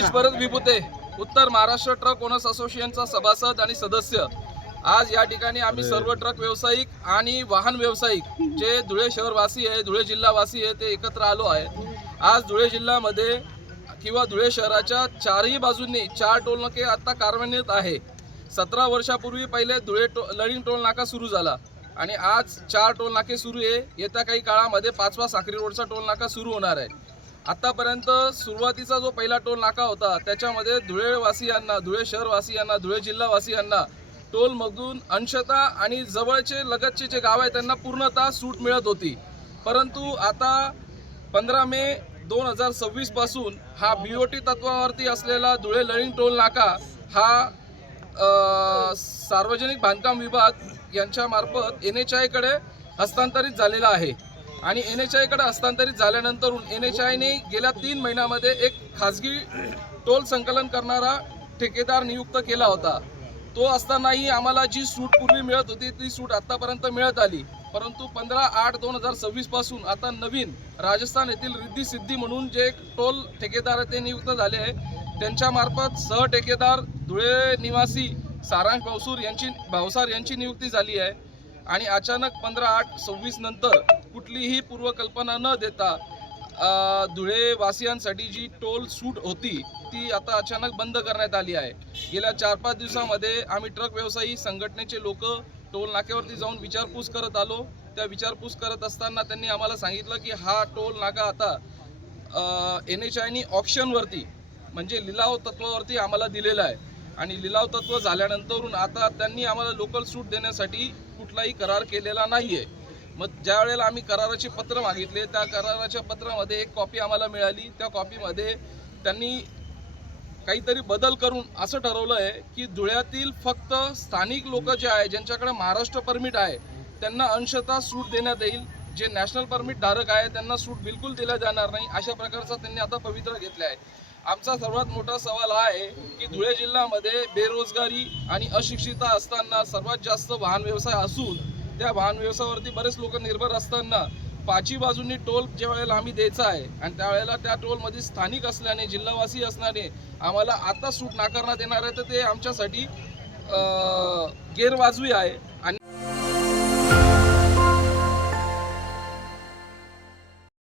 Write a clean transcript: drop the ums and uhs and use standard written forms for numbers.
रमेश भरत विभुते, उत्तर Maharashtra truck owners असोसिएशनचा सभासद आणि सदस्य। आज या ठिकाणी आम्ही सर्व ट्रक व्यावसायिक आणि वाहन व्यावसायिक जे धुळे शहरवासी आहे, धुळे जिल्हावासी आहे, ते एकत्र आलो आहे। आज धुळे जिल्ह्यामध्ये किंवा धुळे शहराच्या चारही बाजूंनी 4 टोलनाके आता कार्यान्वित आहे। 17 वर्षापूर्वी पहिले धुळे लळिंग टोल नाका सुरू झाला आणि आज 4 टोल नाके सुरू आहे। येत्या काही काळामध्ये 5वा साक्री रोडचा टोल नाका सुरू होणार आहे। आतापर्यंत सुरुवातीचा जो पहिला टोल नाका होता त्याच्यामध्ये धुळेवासियांना, धुळे शहरवासियांना, धुळे जिल्हावासियांना टोलमधून अंशतः आणि जवळचे लगतचे जे गाव आहे त्यांना पूर्णतः सूट मिळत होती। परंतु आता 15 मे 2026 पासून हा BOT तत्वावरती असलेला धुळे लळिंग टोल नाका हा सार्वजनिक बांधकाम विभाग यांच्या मार्फत NHAI कडे हस्तांतरित झालेला आहे आणि NHAI कडे हस्तांतरित झाल्यानंतर NHAI ने गेल्या 3 महिन्यामध्ये एक खाजगी टोल संकलन करणारा ठेकेदार नियुक्त केला होता। तो असतानाही आम्हाला जी सूट पूर्वी मिळत होती ती सूट आतापर्यंत मिळत आली। परंतु 15/8/2026 पासून आता नवीन राजस्थान येथील रिद्धी सिद्धी म्हणून जे एक टोल ठेकेदार ते नियुक्त झाले आहे, त्यांच्या मार्फत सह ठेकेदार धुळे निवासी सारांश भावसार यांची नियुक्ती झाली आहे आणि अचानक 15/8/26 नंतर कुठलीही पूर्वकल्पना न देता धुळे वासियांसाठी जी टोल सूट होती ती आता अचानक बंद करण्यात आली आहे। गेल्या 4-5 दिवसामध्ये आम्ही ट्रक व्यवसायी संघटनेचे लोक टोल नाक्यावरती जाऊन विचारपूस करत आलो। त्या विचारपूस करत असताना त्यांनी आम्हाला सांगितलं की हा टोल नाका आता NHAI ऑप्शनवरती म्हणजे लिलाव तत्वावरती आम्हाला दिलेला आहे आणि लिलाव तत्व झाल्यानंतरून आता त्यांनी आम्हाला लोकल सूट देण्यासाठी कुठलाही करार केलेला नाही आहे। मग ज्या वेळेला आम्ही कराराचे पत्र मागितले त्या कराराच्या पत्रामध्ये एक कॉपी आम्हाला मिळाली। त्या कॉपीमध्ये त्यांनी काहीतरी बदल करून असं ठरवलं आहे की धुळ्यातील फक्त स्थानिक लोक जे आहे ज्यांच्याकडे महाराष्ट्र परमिट आहे त्यांना अंशतः सूट देण्यात येईल। जे नॅशनल परमिट धारक आहे त्यांना सूट बिलकुल दिल्या जाणार नाही, अशा प्रकारचा त्यांनी आता पवित्रा घेतला आहे। आमचा सर्वात मोठा सवाल हा आहे की धुळे जिल्ह्यामध्ये बेरोजगारी आणि अशिक्षितता असताना सर्वात जास्त वाहन व्यवसाय असून त्या वाहन व्यवसायावरती बरेच लोक निर्भर असताना 5ही बाजूंनी टोल ज्या वेळेला आम्ही द्यायचा आहे आणि त्यावेळेला त्या टोलमध्ये स्थानिक असल्याने, जिल्हावासी असल्याने आम्हाला आता सूट नाकारण्यात येणार आहे, तर ते आमच्यासाठी गैरवाजवी आहे।